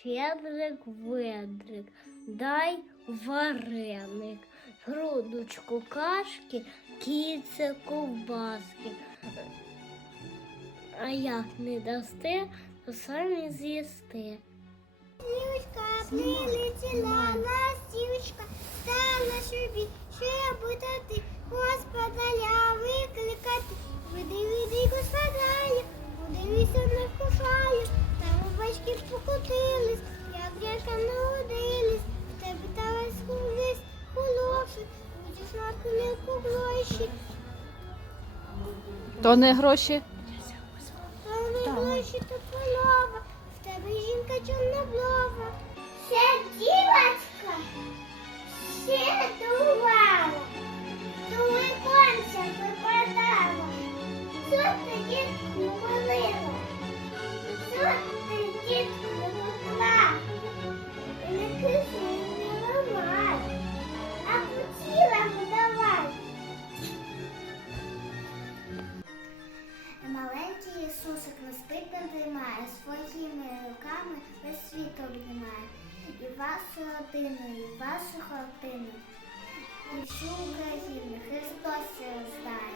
щедрик ведрик, дай вареник, грудочку кашки, кільце ковбаски. А як не дасте, то самі з'їсти. Сівочка прилетіла, ластівочка, хвилинку гроші, То не гроші. та не гроші, то полова, в тебе жінка чорноблова. Ще дівочка, ще дувала, до віконця випадала. Що ти, дітку, і вашу хатину, і всю Україну Христос рождає.